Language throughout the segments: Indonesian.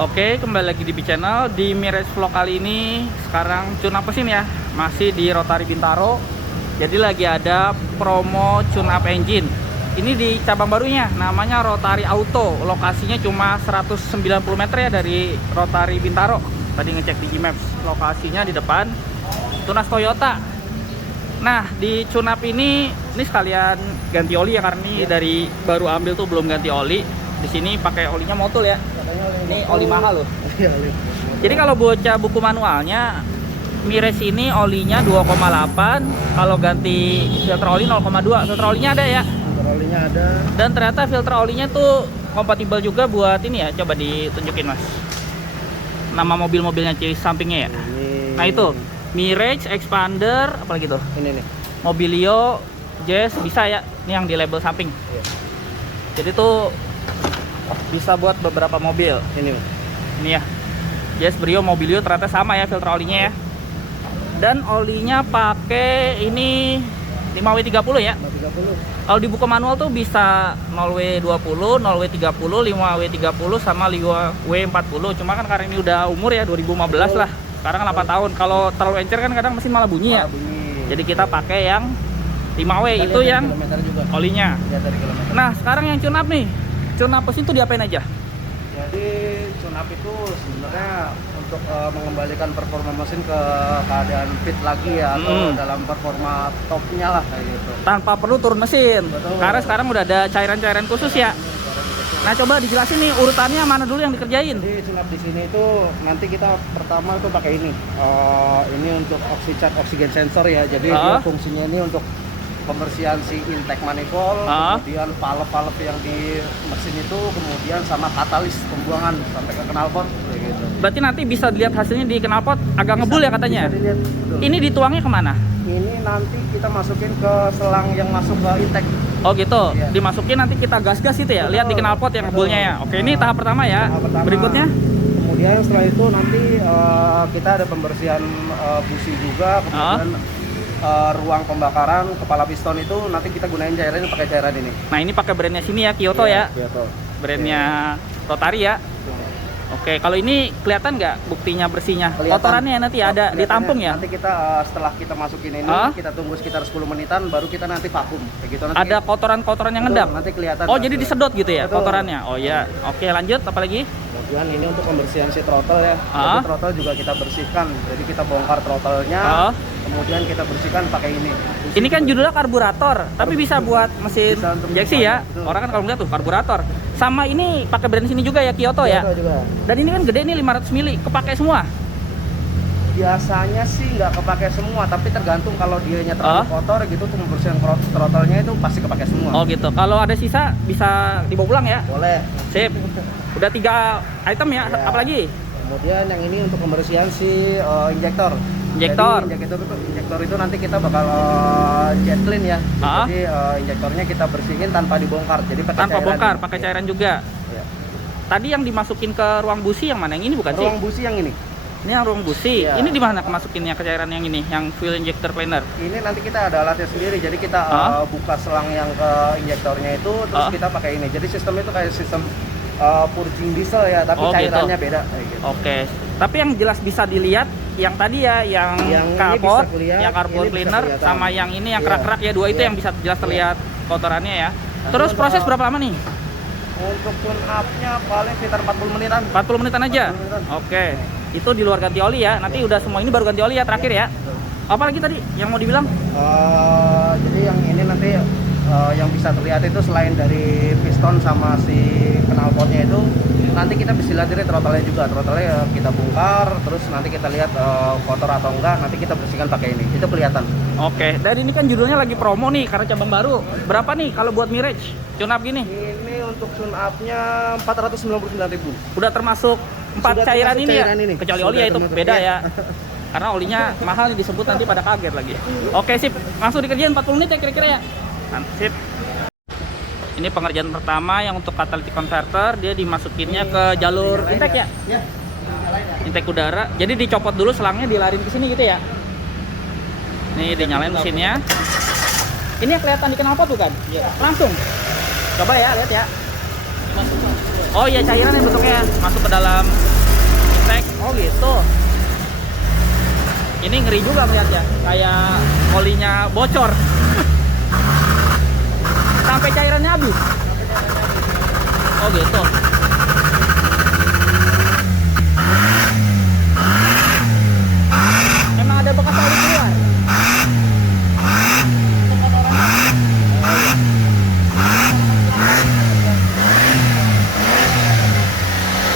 Oke, kembali lagi di channel. Di Mirage Vlog kali ini sekarang tune up mesin ya. Masih di Rotary Bintaro. Jadi lagi ada promo tune up engine. Ini di cabang barunya, namanya Rotary Auto. Lokasinya cuma 190 meter ya dari Rotary Bintaro. Tadi ngecek di Gmaps. Lokasinya di depan Tunas Toyota. Nah, di tune up ini sekalian ganti oli ya, karena ini dari baru ambil tuh belum ganti oli. Di sini pakai olinya Motul ya. Ini oli mahal loh. Jadi kalau bocah buku manualnya, Mirage ini olinya 2,8. Kalau ganti filter oli 0,2. Filter olinya ada ya? Filter olinya ada. Dan ternyata filter olinya tuh kompatibel juga buat ini ya. Coba ditunjukin mas. Nama mobil-mobilnya di sampingnya ya. Ini. Nah itu Mirage, Expander, apalagi tuh? Ini nih. Mobilio, Jazz bisa ya. Ini yang di label samping. Iya. Jadi tuh bisa buat beberapa mobil. Ini ya, Jazz, Brio, Mobilio ternyata sama ya filter olinya ya. Dan olinya pakai ini 5W30 ya. 5W30. Kalau di buku manual tuh bisa 0W20, 0W30, 5W30 sama 5W40. Cuma kan karena ini udah umur ya 2015 lah. Sekarang 8 tahun. Kalau terlalu encer kan kadang mesin malah bunyi ya. Jadi kita pakai yang 5W itu yang juga olinya. Nah, sekarang yang tune up nih. Tune up mesin itu diapain aja? Jadi tune up itu sebenarnya untuk mengembalikan performa mesin ke keadaan fit lagi ya, atau dalam performa topnya lah kayak gitu. Tanpa perlu turun mesin. Betul. Karena sekarang udah ada cairan-cairan khusus ya. Nah, coba dijelasin nih urutannya mana dulu yang dikerjain. Jadi tune up di sini itu nanti kita pertama itu pakai ini. Ini untuk oksigen sensor ya. Jadi dia fungsinya ini untuk pembersihan si intake manifold, kemudian valve yang di mesin itu, kemudian sama katalis pembuangan sampai ke knalpot gitu. Berarti nanti bisa dilihat hasilnya di knalpot agak ngebul ya katanya. Bisa dilihat, betul. Ini dituangnya kemana? Ini nanti kita masukin ke selang yang masuk ke intake. Oh gitu, iya. Dimasukin nanti kita gas-gas itu ya. Lihat di knalpot yang ngebulnya ya. Oke, ini tahap pertama ya. Tahap pertama. Berikutnya? Kemudian setelah itu nanti kita ada pembersihan busi juga, kemudian ruang pembakaran kepala piston itu nanti kita gunain cairan pakai cairan ini. Nah, ini pakai brandnya sini ya, Kyoto ya. Kyoto. Brandnya Rotary ya. Oke, kalau ini kelihatan nggak buktinya bersihnya? Kotorannya nanti ada ditampung ya? Nanti kita setelah kita masukin ini, kita tunggu sekitar 10 menitan, baru kita nanti vakum. Kayak gitu, nanti ada kotoran-kotoran yang ngedam? Nanti kelihatan. Oh, jadi disedot gitu ya. Betul. Kotorannya? Oh ya. Oke, lanjut, apa lagi? Kemudian ini untuk pembersihan si throttle ya. Jadi throttle juga kita bersihkan. Jadi kita bongkar throttle-nya, kemudian kita bersihkan pakai ini. Ini kan judulnya karburator, tapi bisa buat mesin bisa injeksi ya. Betul. Orang kan kalau lihat tuh karburator. Sama ini pakai brand sini juga ya, Kyoto ya. Juga. Dan ini kan gede nih 500 mili, kepake semua. Biasanya sih nggak kepake semua, tapi tergantung kalau dianya terlalu kotor gitu, tuh pembersihan throttle-nya itu pasti kepake semua. Oh gitu. Kalau ada sisa bisa dibawa pulang ya? Boleh. Sip. Udah 3 item ya. Apalagi? Kemudian yang ini untuk pembersihan si injektor. Injektor. Jadi injektor itu nanti kita bakal jet clean ya. Jadi injektornya kita bersihin tanpa dibongkar. Jadi pakai tanpa cairan. bongkar, pakai cairan juga. Ya. Tadi yang dimasukin ke ruang busi yang mana? Yang ini bukan sih? Ruang busi yang ini. Ini yang ruang busi. Ya. Ini di mana kemasukinnya ke cairan yang ini, yang fuel injector cleaner? Ini nanti kita ada alatnya sendiri. Jadi kita buka selang yang ke injektornya itu, terus kita pakai ini. Jadi sistem itu kayak sistem purging diesel ya, tapi cairannya gitu. beda kayak gitu. Oke. Tapi yang jelas bisa dilihat yang tadi ya, yang kapot, yang carbon cleaner, sama yang ini yang kerak-kerak ya, dua itu yang bisa jelas terlihat kotorannya ya. Terus proses berapa lama nih? Untuk tune up-nya paling sekitar 40 menitan. 40 menitan aja? 40 menitan. Oke. Itu di luar ganti oli ya. Nanti udah semua ini baru ganti oli ya terakhir ya. Apa lagi tadi yang mau dibilang? Jadi yang ini nanti yang bisa terlihat itu selain dari piston sama si knalpotnya itu, nanti kita bisa lihat dari throttle-nya juga. Throttle-nya kita bongkar, terus nanti kita lihat kotor atau enggak, nanti kita bersihkan pakai ini. Itu kelihatan. Oke, dan ini kan judulnya lagi promo nih karena cabang baru. Berapa nih kalau buat Mirage tune up gini? Ini untuk tune up-nya 499.000. Udah termasuk 4 cairan ini ya? Ini. Kecuali oli ya, itu beda ya. Karena olinya mahal nih, disebut nanti pada kaget lagi. Oke, sip. Langsung dikerjain 40 menit ya kira-kira ya? Sip. Ini pengerjaan pertama yang untuk catalytic converter, dia dimasukinnya ke jalur intake ya? Intake udara. Jadi dicopot dulu selangnya, dilarin ke sini gitu ya? Nih dinyalain mesinnya. Ini yang kelihatan di knalpot tuh kan? Langsung. Coba ya, lihat ya. Oh iya, cairan yang bentuknya masuk ke dalam gitu. Ini ngeri juga ngeliatnya, kayak olinya bocor. Sampai cairannya habis. Oh gitu. Emang ada bekas oli keluar. Itu kotorannya.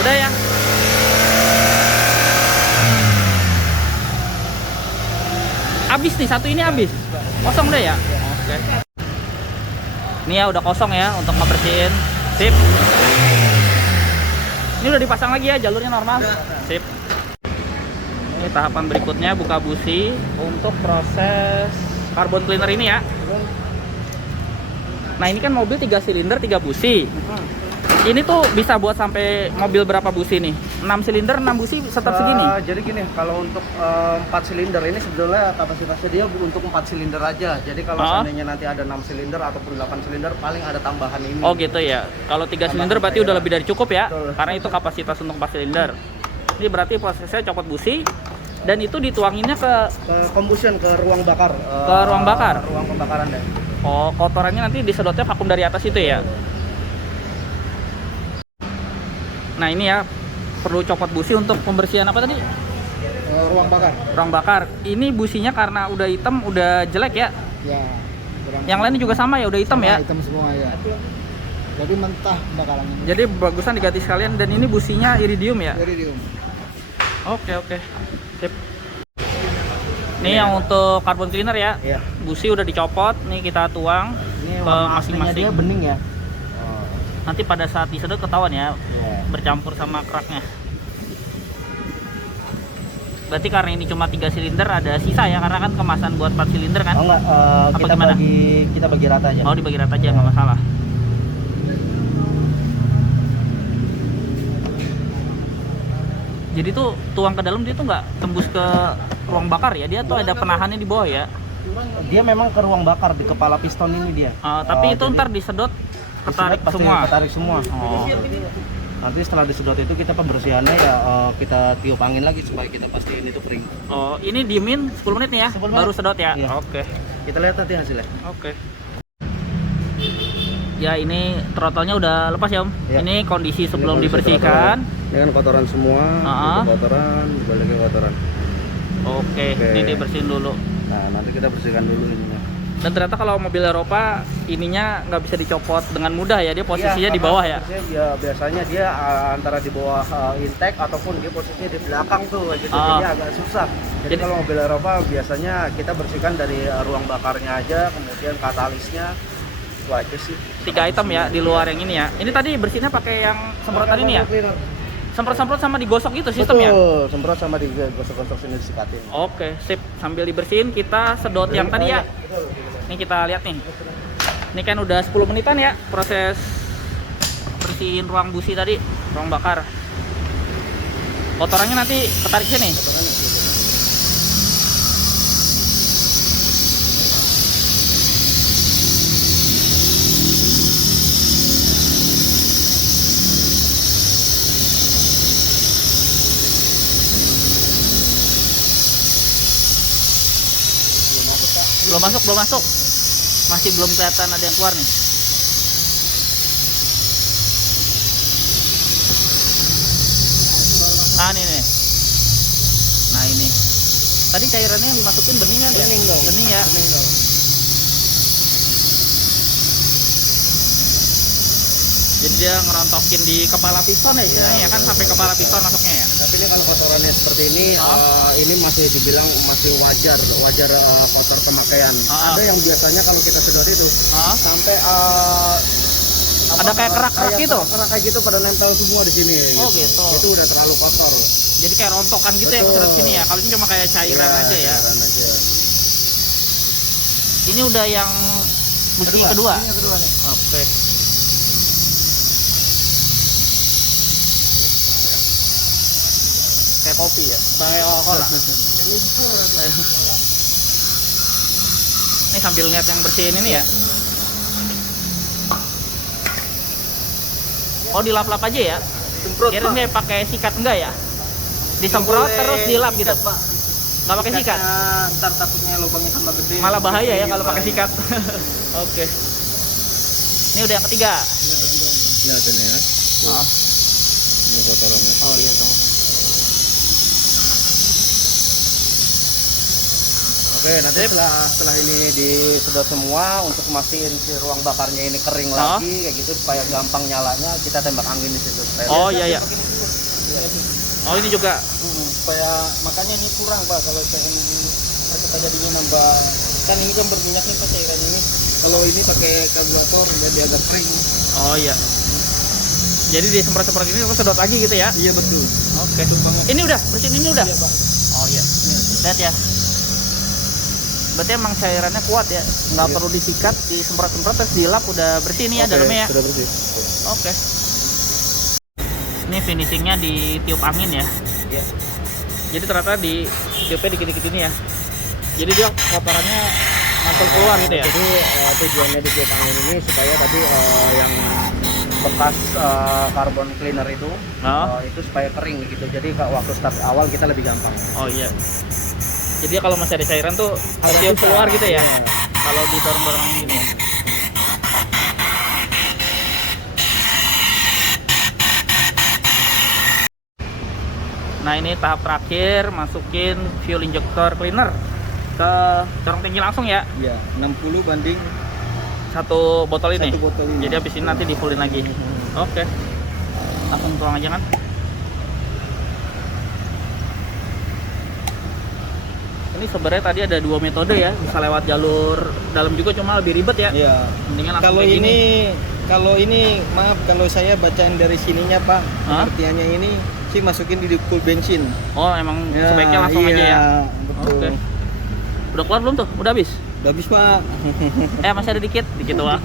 Udah ya. Habis nih, satu ini habis. Kosong udah ya. Oke. Ini ya udah kosong ya untuk ngebersihin. Sip. Ini udah dipasang lagi ya, jalurnya normal. Sip. Ini tahapan berikutnya buka busi untuk proses carbon cleaner ini ya. Nah, ini kan mobil 3 silinder 3 busi. Ini tuh bisa buat sampai mobil berapa busi nih? 6 silinder 6 busi tetap segini. Jadi gini, kalau untuk 4 silinder ini sebetulnya kapasitasnya dia untuk 4 silinder aja. Jadi kalau seandainya nanti ada 6 silinder ataupun 8 silinder paling ada tambahan ini. Oh gitu ya. Kalau 3 silinder berarti udah lebih dari cukup ya. Betul. Karena itu kapasitas untuk 4 silinder. Ini berarti prosesnya copot busi dan itu dituanginnya ke combustion, ke ruang bakar. Ke ruang bakar. Ruang pembakaran deh. Oh, kotorannya nanti disedotnya vakum dari atas itu ya. Nah, ini ya perlu copot busi untuk pembersihan apa tadi? Ruang bakar. Ruang bakar. Ini businya karena udah hitam, udah jelek ya. Ya. Yang lain juga sama ya, udah hitam ya. Hitam semua ya. Jadi mentah bakarannya. Jadi bagusan diganti sekalian dan ini businya iridium ya. Iridium. Oke. Sip. Ini yang untuk carbon cleaner ya. Iya. Busi udah dicopot, nih kita tuang Ini ke warna aslinya masing-masing. dia bening ya. Nanti pada saat disedot ketahuan ya, Iya. bercampur sama keraknya. Berarti karena ini cuma 3 silinder ada sisa ya, karena kan kemasan buat 4 silinder kan. Oh enggak, gimana? kita bagi rata aja. Oh, dibagi rata aja, nggak masalah. Jadi tuh tuang ke dalam dia tuh nggak tembus ke ruang bakar ya, dia tuh ada penahannya di bawah ya. Dia memang ke ruang bakar di kepala piston ini dia. Tapi itu jadi ntar disedot ketarik pasti semua. Ketarik semua. Oh. Nanti setelah disedot itu kita pembersihannya ya kita tiup angin lagi supaya kita pastiin itu kering. Oh, ini diemin 10 menit nih ya, 10 menit. baru sedot ya. Iya. Oke. Kita lihat nanti hasilnya. Oke. Ya, ini throttle-nya udah lepas ya Om. Iya. Ini kondisi sebelum Ini kondisi dibersihkan. Ini kan kotoran semua, itu kotoran, baliknya kotoran. Oke, ini dibersihin dulu. Nah, nanti kita bersihkan dulu ininya. Dan ternyata kalau mobil Eropa ininya nggak bisa dicopot dengan mudah ya, dia posisinya di bawah ya. Biasanya dia antara di bawah intake ataupun dia posisinya di belakang tuh, gitu. Jadi agak susah. Jadi kalau mobil Eropa biasanya kita bersihkan dari ruang bakarnya aja, kemudian katalisnya, itu aja sih. 3 item ya di luar yang ini ya. Ini tadi bersihnya pakai yang semprotan ini ya? Semprot-semprot sama digosok gitu sistemnya? Betul, semprot sama digosok-gosok sini disikatin. Oke, sip. Sambil dibersihin kita sedot yang tadi ya. Ini kita lihat nih. Ini kan udah 10 menitan ya proses bersihin ruang busi tadi, ruang bakar. Kotorannya nanti ketarik sini. Belum masuk. Masih belum kelihatan ada yang keluar nih. Nih. Nah, ini. Tadi cairannya yang dimasukin bening kan? Bening dong. Bening ya. Bening dong. Jadi dia ngerontokin di kepala piston ya istilahnya, kan sampai kepala piston masuknya ya. Tapi ini kan kotorannya seperti ini, ini masih dibilang masih wajar kotor pemakaian. Ada yang biasanya kalau kita sedot itu sampai ada kayak kerak-kerak gitu. Kerak kayak gitu pada nempel semua di sini. Oh gitu. Itu udah terlalu kotor. Jadi kayak rontokan gitu ya kesedot sini ya. Kalau ini cuma kayak cairan aja ya. Cairan aja. Ini udah yang busi kedua. Ini yang kedua nih. Oke. Kayak kopi ya, kayak cola. Ini sambil ngeliat yang bersihin ini ya. Oh, dilap-lap aja ya? Semprot. Kira dia pakai sikat enggak ya? Disemprot terus dilap gitu. Pak. Nggak pakai sikat. Ntar takutnya lubangnya tambah gede. Malah bahaya ya kalau pakai sikat. Oke. Ini udah yang ketiga. Ini ada nih ya. Oh. Ini kotorannya. Oh iya tuh. Oke, nanti setelah ini disedot semua untuk mastiin si ruang bakarnya ini kering lagi kayak gitu supaya gampang nyalanya, kita tembak angin di situ. Oh iya. Oh ini juga. Supaya makanya ini kurang Pak kalau saya ini jadinya nambah, kan ini kan berminyak nih Pak cairan ini. Kalau ini pakai karburator jadi agak kering. Oh iya. Jadi disemprot-semprot ini terus sedot lagi gitu ya? Iya betul. Oke. Ini udah bersihin ini udah. Iya, Pak. Oh iya. Lihat ya. Berarti emang cairannya kuat ya, nggak perlu disikat, disemprot-semprot terus dilap udah bersih nih ya dalamnya ya. Sudah bersih. Oke. Ini finishingnya di tiup angin ya. Iya. Jadi ternyata di tiupnya dikit-dikit ini ya. Jadi dia kotorannya mantul keluar gitu ya. Jadi tujuannya di tiup angin ini supaya tadi yang bekas carbon cleaner itu supaya kering gitu. Jadi waktu start awal kita lebih gampang. Oh iya. Jadi kalau masih ada cairan tuh harus tiup keluar gitu ya. Kalau didorong-dorong gini ya. Nah ini tahap terakhir, masukin fuel injector cleaner ke corong tangki langsung ya. Iya, 60 banding satu botol ini. Satu botol ini. Jadi habis ini nanti di fullin lagi. Oke. Langsung tuang aja kan. Ini sebenarnya tadi ada dua metode ya, bisa lewat jalur dalam juga cuma lebih ribet ya. Iya. Mendingan langsung Kalau kayak ini gini. maaf kalau saya bacaan dari sininya Pak, pengertiannya ini sih masukin di full bensin. Oh, emang Ya, sebaiknya langsung aja ya. Betul. Oke. Udah keluar belum tuh? Udah habis? Udah habis Pak. Masih ada dikit doang.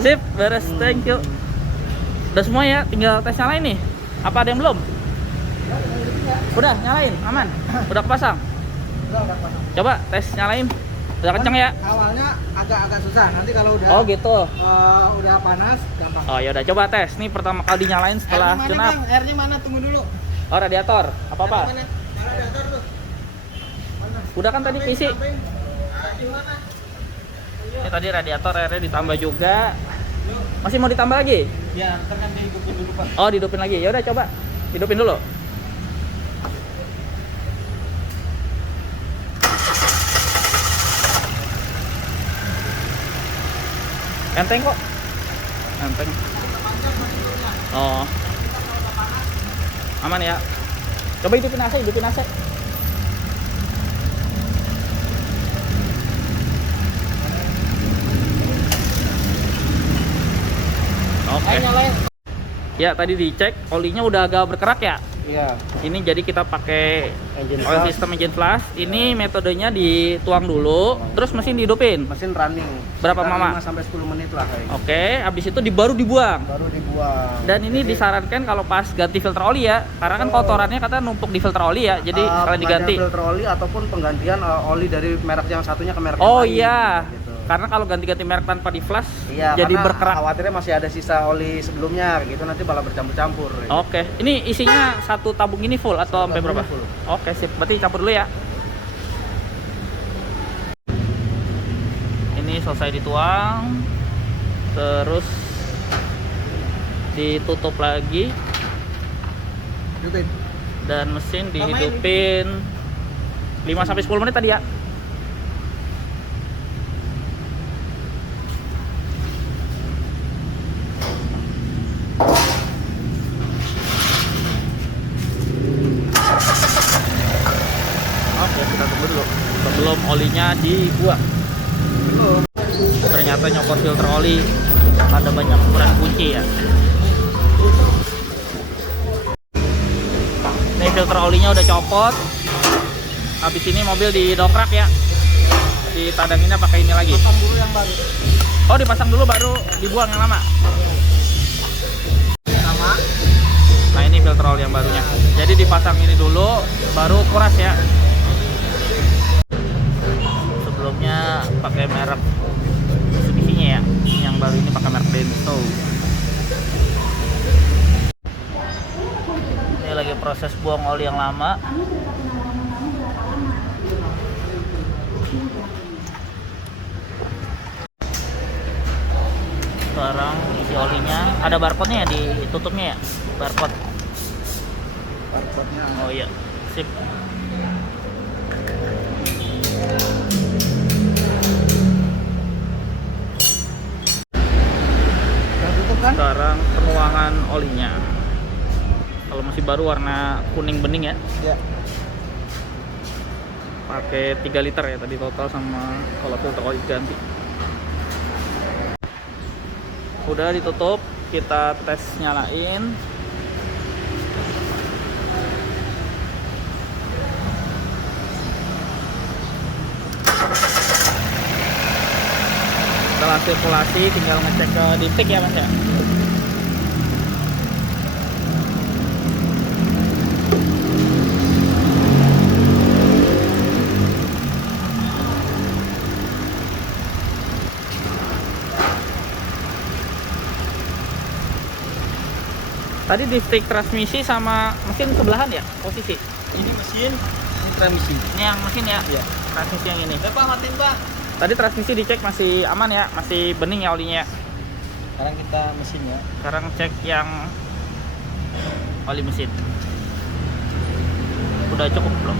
Sip, beres, thank you. Udah semua ya, tinggal tes nyalain nih. Apa ada yang belum? Udah, nyalain, aman. Udah kepasang. Coba tes nyalain. Udah kenceng ya? Awalnya agak susah, nanti kalau udah Oh gitu. udah panas gampang. Oh ya udah coba tes. Nih pertama kali dinyalain setelah tune up. Airnya mana? Tunggu dulu. Oh radiator. Apa-apa? Mana radiator tuh? Udah kan tadi isi. Gimana? Ini tadi radiator airnya ditambah juga. Masih mau ditambah lagi? Ya, ntar kan dihidupin dulu Pak. Oh dihidupin lagi. Ya udah coba. Hidupin dulu. Enteng kok. Enteng. Oh. Aman ya. Coba hidupin AC, hidupin AC. Oke. Ya tadi dicek olinya udah agak berkerak ya. Iya. Ini jadi kita pakai Engine oil flush. system engine flush. Ini metodenya dituang dulu, terus mesin dihidupin. Mesin running. Berapa Sekitar lama? 5 sampai 10 menit lah kayak. Oke, habis itu baru dibuang. Baru dibuang. Dan ini Jadi, disarankan kalau pas ganti filter oli ya, karena kan kotorannya kata numpuk di filter oli ya, jadi sekalian diganti. filter oli ataupun penggantian oli dari merek yang satunya ke merek Oh yang lain. iya, Gitu. karena kalau ganti-ganti merek tanpa di flash, Iya, jadi karena berkerak. khawatirnya masih ada sisa oli sebelumnya gitu, nanti malah bercampur-campur. Gitu. Oke, ini isinya satu tabung ini full atau sampai tabung berapa? full. Oke sip, berarti campur dulu ya. Ini selesai dituang, terus ditutup lagi Hidupin. dan mesin dihidupin 5 sampai 10 menit tadi ya. Oke, kita tunggu dulu sebelum olinya dibuang. Ternyata nyopot filter oli ada banyak ukuran kunci ya. Ini filter olinya udah copot. Habis ini mobil didokrak ya. Ditadanginnya pakai ini lagi. Pasang dulu yang baru. Oh, dipasang dulu baru dibuang yang lama. Sama. Nah, ini filter oli yang barunya. Jadi dipasang ini dulu baru kuras ya. Sebelumnya pakai merek Mitsubishi-nya ya. Yang baru ini pakai merek Denso. Ini lagi proses buang oli yang lama. Sekarang isi olinya, ada barcode-nya ya, ditutupnya ya, barcode. Barcode-nya. Oh iya, sip. Udah tutup kan? Sekarang penuangan olinya. Kalau masih baru warna kuning bening ya. Ya. Pakai 3 liter ya tadi total, sama kalau filter oli ganti. Udah ditutup, kita tes nyalain. Setelah sirkulasi tinggal ngecek ke diptik ya Mas ya. Tadi diptik transmisi sama mesin sebelahan ya posisi? Ini mesin, ini transmisi. Ini yang mesin ya? Iya. Transmisi yang ini. Pak, matiin Pak. Tadi transmisi dicek masih aman ya, masih bening ya olinya. Sekarang kita mesin ya. Sekarang cek yang oli mesin. Udah cukup belum?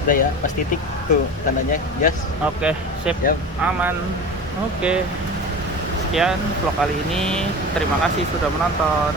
Udah ya, pas titik tuh tandanya jas. Oke, sip. Yap. Aman. Oke. Sekian vlog kali ini. Terima kasih sudah menonton.